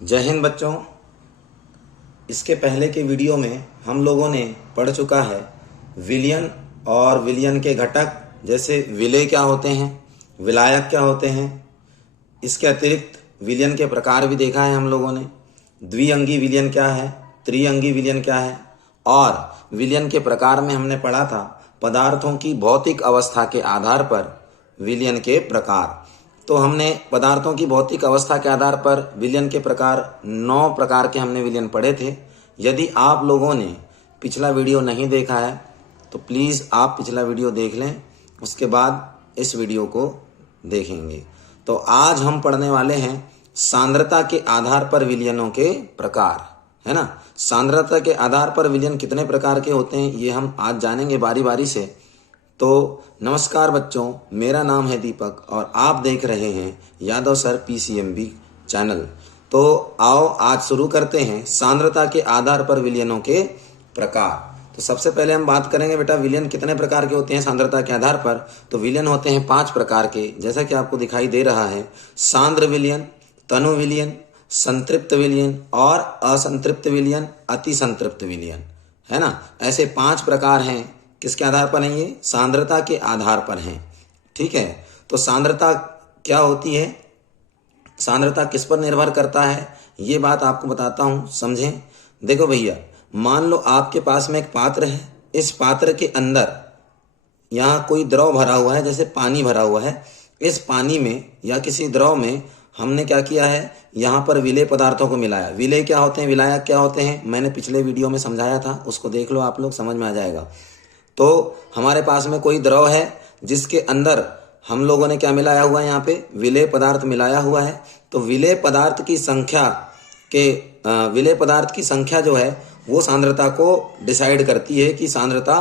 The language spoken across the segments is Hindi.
जय हिंद बच्चों। इसके पहले के वीडियो में हम लोगों ने पढ़ चुका है विलयन और विलयन के घटक, जैसे विलेय क्या होते हैं, विलायक क्या होते हैं। इसके अतिरिक्त विलयन के प्रकार भी देखा है हम लोगों ने। द्विअंगी विलयन क्या है, त्रिअंगी विलयन क्या है, और विलयन के प्रकार में हमने पढ़ा था पदार्थों की भौतिक अवस्था के आधार पर विलयन के प्रकार। तो हमने पदार्थों की भौतिक अवस्था के आधार पर विलयन के प्रकार 9 प्रकार के हमने विलयन पढ़े थे। यदि आप लोगों ने पिछला वीडियो नहीं देखा है तो प्लीज़ आप पिछला वीडियो देख लें, उसके बाद इस वीडियो को देखेंगे। तो आज हम पढ़ने वाले हैं सांद्रता के आधार पर विलयनों के प्रकार, है ना। सांद्रता के आधार पर विलयन कितने प्रकार के होते हैं ये हम आज जानेंगे बारी बारी से। तो नमस्कार बच्चों, मेरा नाम है दीपक और आप देख रहे हैं यादव सर PCMB चैनल। तो आओ आज शुरू करते हैं सांद्रता के आधार पर विलयनों के प्रकार। तो सबसे पहले हम बात करेंगे बेटा विलयन कितने प्रकार के होते हैं सांद्रता के आधार पर। तो विलयन होते हैं 5 प्रकार के, जैसा कि आपको दिखाई दे रहा है। सांद्र विलयन, तनु विलयन, संतृप्त विलयन और असंतृप्त विलयन, अति संतृप्त विलयन, है ना। ऐसे 5 प्रकार हैं। किसके आधार पर हैं ये? सांद्रता के आधार पर हैं, ठीक है। तो सांद्रता क्या होती है, सांद्रता किस पर निर्भर करता है, ये बात आपको बताता हूँ, समझें। देखो भैया, मान लो आपके पास में एक पात्र है। इस पात्र के अंदर यहाँ कोई द्रव भरा हुआ है, जैसे पानी भरा हुआ है। इस पानी में या किसी द्रव में हमने क्या किया है, यहाँ पर विलेय पदार्थों को मिलाया। विलेय क्या होते हैं, विलायक क्या होते हैं, मैंने पिछले वीडियो में समझाया था, उसको देख लो आप लोग, समझ में आ जाएगा। तो हमारे पास में कोई द्रव है जिसके अंदर हम लोगों ने क्या मिलाया हुआ है, यहाँ पे विलेय पदार्थ मिलाया हुआ है। तो विलेय पदार्थ की संख्या जो है वो सांद्रता को डिसाइड करती है कि सांद्रता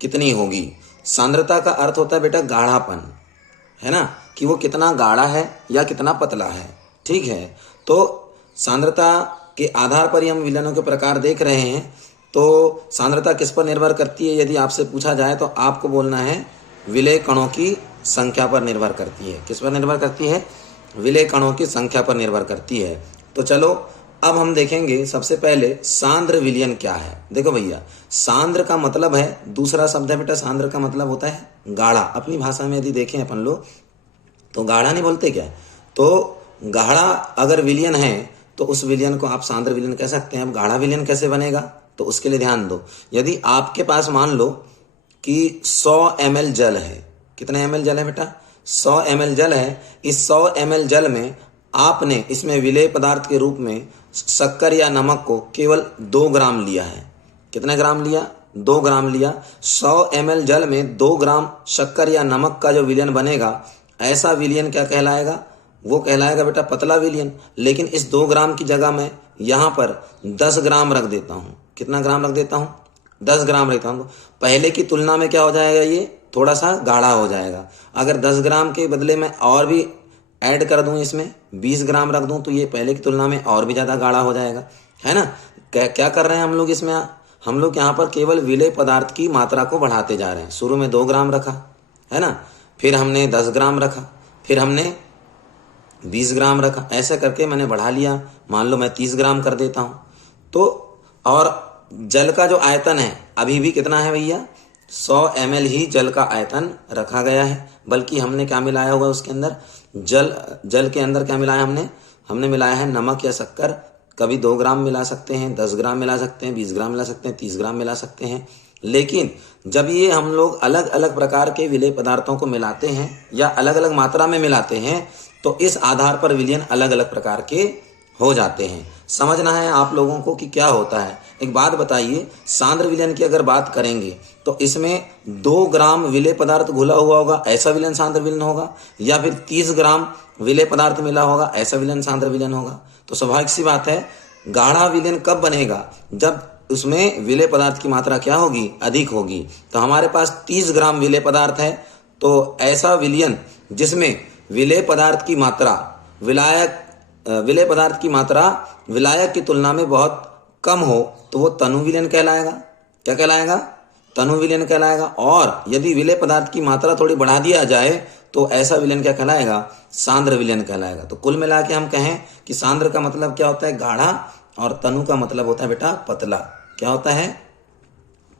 कितनी होगी। सांद्रता का अर्थ होता है बेटा गाढ़ापन, है ना, कि वो कितना गाढ़ा है या कितना पतला है, ठीक है। तो सांद्रता के आधार पर ही हम विलयनों के प्रकार देख रहे हैं। तो सांद्रता किस पर निर्भर करती है, यदि आपसे पूछा जाए तो आपको बोलना है विलेय कणों की संख्या पर निर्भर करती है। किस पर निर्भर करती है? विलेय कणों की संख्या पर निर्भर करती है। तो चलो अब हम देखेंगे सबसे पहले सांद्र विलयन क्या है। देखो भैया, सांद्र का मतलब है, दूसरा शब्द है बेटा सांद्र का मतलब होता है गाढ़ा। अपनी भाषा में यदि देखें अपन लोग तो गाढ़ा नहीं बोलते क्या, तो गाढ़ा अगर विलयन है तो उस विलयन को आप सांद्र विलयन कह सकते हैं। अब गाढ़ा विलयन कैसे बनेगा, तो उसके लिए ध्यान दो। यदि आपके पास मान लो कि 100 ml जल है, कितने ml जल है बेटा, 100 ml जल है। इस 100 ml जल में आपने इसमें विलेय पदार्थ के रूप में शक्कर या नमक को केवल 2 ग्राम लिया है। कितने ग्राम लिया? 2 ग्राम लिया। 100 ml जल में 2 ग्राम शक्कर या नमक का जो विलयन बनेगा, ऐसा विलयन क्या कहलाएगा? वो कहलाएगा बेटा पतला विलयन। लेकिन इस 2 ग्राम की जगह मैं यहाँ पर 10 ग्राम रख देता हूँ। कितना ग्राम रख देता हूँ? 10 ग्राम रखता हूँ। पहले की तुलना में क्या हो जाएगा, ये थोड़ा सा गाढ़ा हो जाएगा। अगर 10 ग्राम के बदले में और भी ऐड कर दूं, इसमें 20 ग्राम रख दूं, तो ये पहले की तुलना में और भी ज़्यादा गाढ़ा हो जाएगा, है ना। क्या कर रहे हैं हम लोग इसमें? हम लोग यहाँ पर केवल विलेय पदार्थ की मात्रा को बढ़ाते जा रहे हैं। शुरू में 2 ग्राम रखा, है ना, फिर हमने 10 ग्राम रखा, फिर हमने 20 ग्राम रखा, ऐसा करके मैंने बढ़ा लिया। मान लो मैं 30 ग्राम कर देता हूँ। तो और जल का जो आयतन है अभी भी कितना है भैया, 100 ml ही जल का आयतन रखा गया है। बल्कि हमने क्या मिलाया हुआ है उसके अंदर, जल के अंदर क्या मिलाया हमने मिलाया है नमक या शक्कर। कभी 2 ग्राम मिला सकते हैं, 10 ग्राम मिला सकते हैं, 20 ग्राम मिला सकते हैं, 30 ग्राम मिला सकते हैं। लेकिन जब ये हम लोग अलग अलग प्रकार के विलेय पदार्थों को मिलाते हैं या अलग अलग मात्रा में मिलाते हैं, तो इस आधार पर विलयन अलग अलग प्रकार के हो जाते हैं। समझना है आप लोगों को कि क्या होता है। एक बात बताइए, सांद्र विलयन की अगर बात करेंगे तो इसमें 2 ग्राम विलेय पदार्थ घुला हुआ होगा, ऐसा विलयन सांद्र विलयन होगा, या फिर 30 ग्राम विलेय पदार्थ मिला होगा, ऐसा विलयन सांद्र विलयन होगा। तो स्वाभाविक सी बात है, गाढ़ा विलयन कब बनेगा, जब उसमें विलेय पदार्थ की मात्रा क्या होगी, अधिक होगी। तो हमारे पास 30 ग्राम विलेय पदार्थ है, तो ऐसा विलयन जिसमें विलेय पदार्थ की मात्रा विलायक की तुलना में बहुत कम हो, तो वो तनु विलयन कहलाएगा। क्या कहलाएगा? तनु विलयन कहलाएगा। और यदि विलेय पदार्थ की मात्रा थोड़ी बढ़ा दिया जाए तो ऐसा विलयन क्या कहलाएगा? सांद्र विलयन कहलाएगा। तो कुल मिला के हम कहें कि सांद्र का मतलब क्या होता है? गाढ़ा, और तनु का मतलब होता है बेटा पतला। क्या होता है?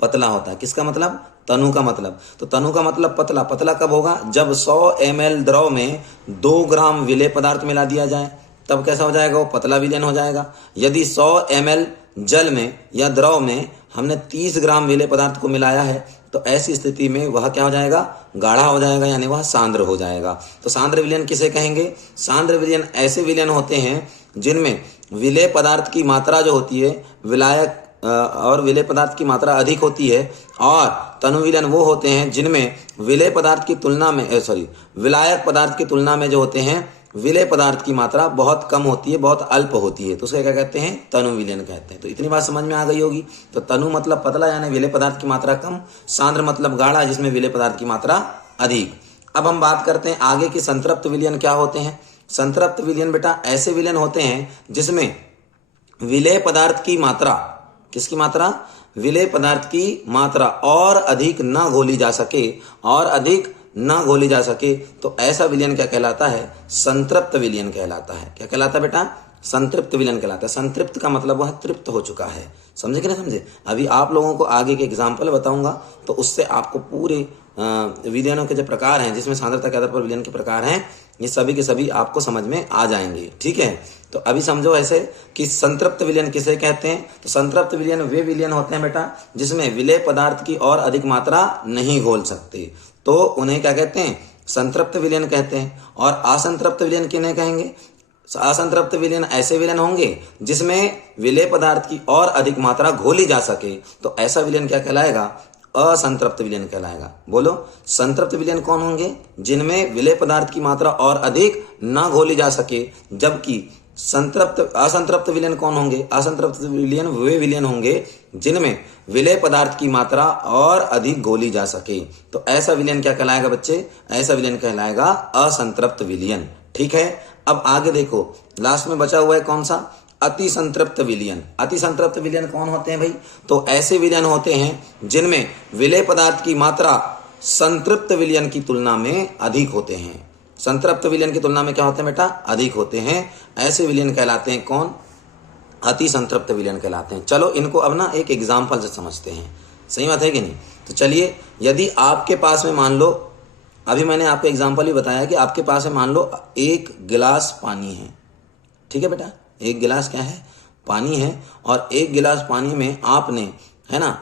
पतला होता है। किसका मतलब? तनु का मतलब। तो तनु का मतलब पतला। पतला कब होगा? जब 100 ml द्रव में 2 ग्राम विलेय पदार्थ मिला दिया जाए, तब कैसा हो जाएगा? वो पतला विलयन हो जाएगा। यदि 100 ml जल में या द्रव में हमने 30 ग्राम विलेय पदार्थ को मिलाया है, तो ऐसी स्थिति में वह क्या हो जाएगा? गाढ़ा हो जाएगा, यानी वह सांद्र हो जाएगा। तो सांद्र विलयन किसे कहेंगे? सांद्र विलयन ऐसे विलयन होते हैं जिनमें विलेय पदार्थ की मात्रा जो होती है विलायक और विलेय पदार्थ की मात्रा अधिक होती है, और तनु विलयन वो होते हैं जिनमें विलेय पदार्थ की तुलना में विलायक पदार्थ की तुलना में जो होते हैं विलेय पदार्थ की मात्रा बहुत कम होती है, बहुत अल्प होती है, तो उसे क्या कहते हैं? तनु विलयन कहते हैं। तो इतनी बात समझ में आ गई होगी। तो तनु मतलब पतला यानी विलेय पदार्थ की मात्रा कम, सांद्र मतलब गाढ़ा जिसमें विलेय पदार्थ की मात्रा अधिक। अब हम बात करते हैं आगे की संतृप्त विलयन क्या होते हैं। संतृप्त विलयन बेटा ऐसे विलयन होते हैं जिसमें विलेय पदार्थ की मात्रा, किसकी मात्रा? विलेय पदार्थ की मात्रा और अधिक न घोली जा सके, और अधिक न घोली जा सके, तो ऐसा विलयन क्या कहलाता है? संतृप्त विलयन कहलाता है। क्या कहलाता है बेटा? संतृप्त विलयन कहलाता है। संतृप्त का मतलब वह तृप्त हो चुका है। समझे कि नहीं समझे? अभी आप लोगों को आगे के एग्जाम्पल बताऊंगा, तो उससे आपको पूरे विलयनों के जो प्रकार हैं, जिसमें सांद्रता के आधार पर विलयन के प्रकार हैं, ये सभी के सभी आपको समझ में आ जाएंगे। ठीक है, तो अभी समझो ऐसे कि संतृप्त विलयन किसे कहते हैं। तो संतृप्त विलयन वे विलयन होते हैं बेटा जिसमें विलेय पदार्थ की और अधिक मात्रा नहीं घोल सकते, तो उन्हें क्या कहते हैं? संतृप्त विलयन कहते हैं। और असंतृप्त विलयन किन्हें कहेंगे? असंतृप्त विलयन ऐसे विलयन होंगे जिसमें विलेय पदार्थ की और अधिक मात्रा घोली जा सके, तो ऐसा विलयन क्या कहलाएगा? असंतृप्त विलयन कहलाएगा। बोलो, संतृप्त विलयन कौन होंगे? जिनमें विलेय पदार्थ की मात्रा और अधिक न घोली जा सके। जबकि असंतृप्त विलयन कौन होंगे? असंतृप्त विलयन वे विलयन होंगे जिनमें विलेय पदार्थ की मात्रा और अधिक घोली जा सके, तो ऐसा विलयन क्या कहलाएगा बच्चे? ऐसा विलयन कहलाएगा असंतृप्त विलयन। ठीक है, अब आगे देखो, लास्ट में बचा हुआ है कौन सा? अति संतृप्त विलयन। अति संतृप्त विलयन कौन होते हैं भाई? तो ऐसे विलयन होते हैं जिनमें विलेय पदार्थ की मात्रा संतृप्त विलयन की तुलना में अधिक होते हैं। संतृप्त विलयन की तुलना में क्या होते हैं बेटा? अधिक होते हैं। ऐसे विलयन कहलाते हैं कौन? अति संतृप्त विलयन कहलाते हैं। चलो इनको अब ना एक एग्जाम्पल से समझते हैं। सही बात है कि नहीं? तो चलिए, यदि आपके पास में मान लो, अभी मैंने आपको एग्जाम्पल ही बताया कि आपके पास में मान लो 1 गिलास पानी है। ठीक है बेटा, 1 गिलास क्या है? पानी है। और 1 गिलास पानी में आपने, है ना,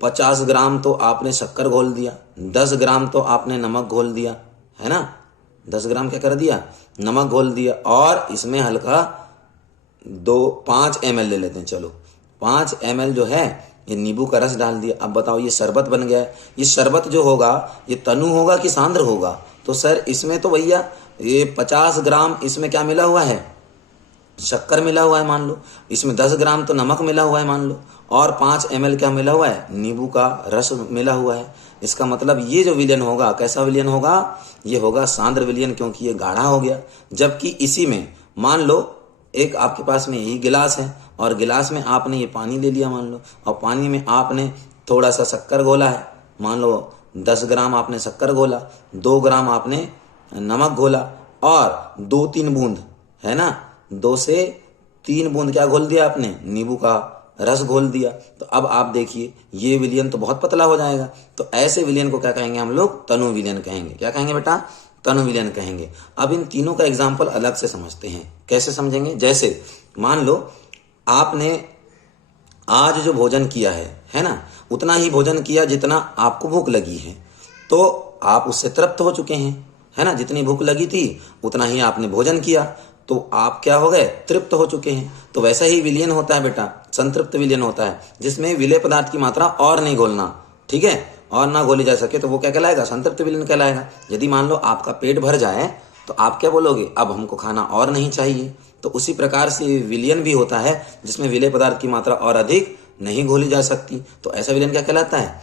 50 ग्राम तो आपने शक्कर घोल दिया, 10 ग्राम तो आपने नमक घोल दिया, है ना, 10 ग्राम क्या कर दिया? नमक घोल दिया। और इसमें हल्का 5 ml ले लेते हैं। चलो 5 ml जो है ये नींबू का रस डाल दिया। अब बताओ ये शरबत बन गया है। ये शरबत जो होगा ये तनु होगा कि सांद्र होगा? तो सर इसमें तो भैया ये 50 ग्राम इसमें क्या मिला हुआ है? शक्कर मिला हुआ है मान लो, इसमें 10 ग्राम तो नमक मिला हुआ है मान लो, और 5 ml क्या मिला हुआ है? नींबू का रस मिला हुआ है। इसका मतलब ये जो विलयन होगा कैसा विलयन होगा? ये होगा सांद्र विलयन, क्योंकि ये गाढ़ा हो गया। जबकि इसी में मान लो एक आपके पास में यही गिलास है, और गिलास में आपने ये पानी ले लिया मान लो, और पानी में आपने थोड़ा सा शक्कर घोला है, मान लो 10 ग्राम आपने शक्कर घोला, 2 ग्राम आपने नमक घोला, और 2-3 बूंद, है ना, 2 से 3 बूंद क्या घोल दिया आपने? नींबू का रस घोल दिया। तो अब आप देखिए ये विलयन तो बहुत पतला हो जाएगा। तो ऐसे विलयन को क्या कहेंगे हम लोग? तनु विलयन कहेंगे। क्या कहेंगे बेटा? तनु विलयन कहेंगे। अब इन तीनों का एग्जाम्पल अलग से समझते हैं। कैसे समझेंगे? जैसे मान लो आपने आज जो भोजन किया है ना, उतना ही भोजन किया जितना आपको भूख लगी है, तो आप उससे तृप्त हो चुके हैं, है ना। जितनी भूख लगी थी उतना ही आपने भोजन किया, तो आप क्या हो गए? तृप्त हो चुके हैं। तो वैसा ही विलयन होता है बेटा, संतृप्त विलयन होता है, जिसमें विलेय पदार्थ की मात्रा और नहीं घोलना, ठीक है, और ना घोली जा सके, तो वो क्या कहलाएगा? संतृप्त विलयन कहलाएगा। यदि मान लो आपका पेट भर जाए तो आप क्या बोलोगे? अब हमको खाना और नहीं चाहिए। तो उसी प्रकार से विलयन भी होता है जिसमें विलेय पदार्थ की मात्रा और अधिक नहीं घोली जा सकती। तो ऐसा विलयन क्या कहलाता है?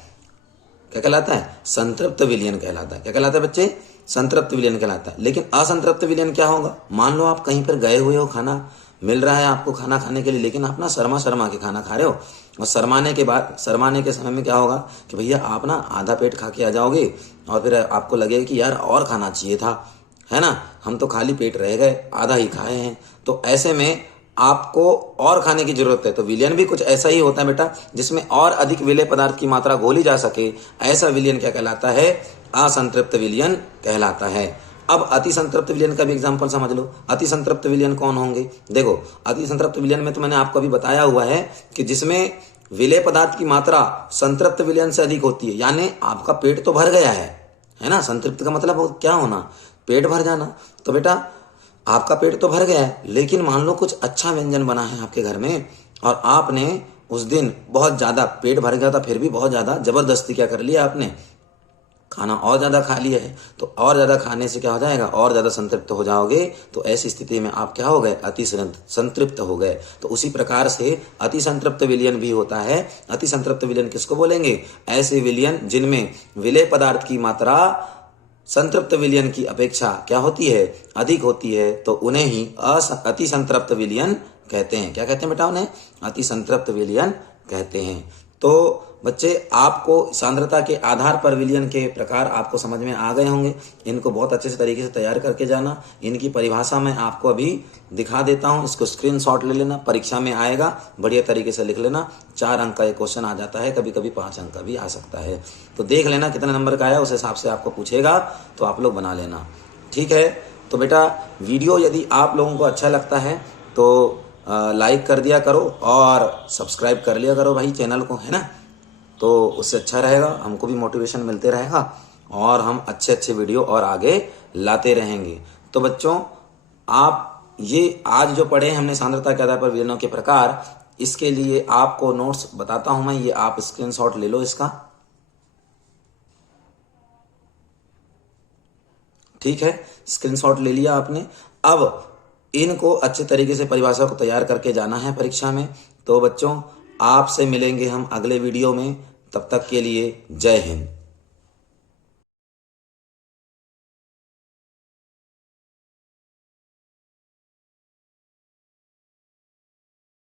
क्या कहलाता है? संतृप्त विलयन कहलाता है। क्या कहलाता है बच्चे? संतृप्त विलयन कहलाता है। लेकिन असंतृप्त विलयन क्या होगा? मान लो आप कहीं पर गए हुए हो खाना मिल रहा है आपको खाना खाने के लिए, लेकिन आप ना शर्मा शर्मा के खाना खा रहे हो, और शर्माने के समय में क्या होगा कि भैया आप ना आधा पेट खा के आ जाओगे और फिर आपको लगेगा कि यार और खाना चाहिए था, है ना, हम तो खाली पेट रह गए, आधा ही खाए हैं। तो ऐसे में आपको और खाने की जरूरत है। तो विलयन भी कुछ ऐसा ही होता है बेटा, जिसमें और अधिक विलेय पदार्थ की मात्रा घोली जा सके, ऐसा विलयन क्या कहलाता है? असंतृप्त विलयन कहलाता है। अब अति संतृप्त विलयन का भी एग्जाम्पल समझ लो। अति संतृप्त विलयन कौन होंगे? देखो, अति संतृप्त विलयन में तो मैंने आपको अभी बताया हुआ है कि जिसमें विलेय पदार्थ की मात्रा संतृप्त विलयन से अधिक होती है, यानी आपका पेट तो भर गया है ना। संतृप्त का मतलब क्या होना? पेट भर जाना। तो बेटा आपका पेट तो भर गया है, लेकिन मान लो कुछ अच्छा व्यंजन बना है आपके घर में और आपने उस दिन बहुत ज़्यादा, पेट भर गया था फिर भी बहुत ज़्यादा जबरदस्ती क्या कर लिया आपने, खाना और ज़्यादा खा लिया है। तो और ज़्यादा खाने से क्या हो जाएगा? और ज़्यादा संतृप्त हो जाओगे। तो ऐसी स्थिति में आप क्या हो गए? अति संतृप्त हो गए। तो उसी प्रकार से अति संतृप्त विलयन भी होता है। अति संतृप्त विलयन किसको बोलेंगे? ऐसे विलयन जिनमें विलेय पदार्थ की मात्रा संतृप्त विलयन की अपेक्षा क्या होती है? अधिक होती है। तो उन्हें ही अति संतृप्त विलयन कहते हैं। क्या कहते हैं बेटा? उन्हें अति संतृप्त विलयन कहते हैं। तो बच्चे आपको सांद्रता के आधार पर विलयन के प्रकार आपको समझ में आ गए होंगे। इनको बहुत अच्छे से तरीके से तैयार करके जाना। इनकी परिभाषा मैं आपको अभी दिखा देता हूँ, इसको स्क्रीनशॉट ले लेना, परीक्षा में आएगा, बढ़िया तरीके से लिख लेना। 4 अंक का एक क्वेश्चन आ जाता है, कभी कभी 5 अंक का भी आ सकता है। तो देख लेना कितने नंबर का आया, उस हिसाब से आपको पूछेगा तो आप लोग बना लेना, ठीक है। तो बेटा वीडियो यदि आप लोगों को अच्छा लगता है तो लाइक कर दिया करो और सब्सक्राइब कर लिया करो भाई चैनल को, है ना। तो उससे अच्छा रहेगा, हमको भी मोटिवेशन मिलते रहेगा और हम अच्छे अच्छे वीडियो और आगे लाते रहेंगे। तो बच्चों आप ये आज जो पढ़े हमने सांद्रता के आधार पर विलयनों के प्रकार, इसके लिए आपको नोट्स बताता हूं मैं, ये आप स्क्रीनशॉट ले लो इसका, ठीक है। स्क्रीनशॉट ले लिया आपने। अब इनको अच्छे तरीके से परिभाषा को तैयार करके जाना है परीक्षा में। तो बच्चों आपसे मिलेंगे हम अगले वीडियो में, तब तक के लिए जय हिंद।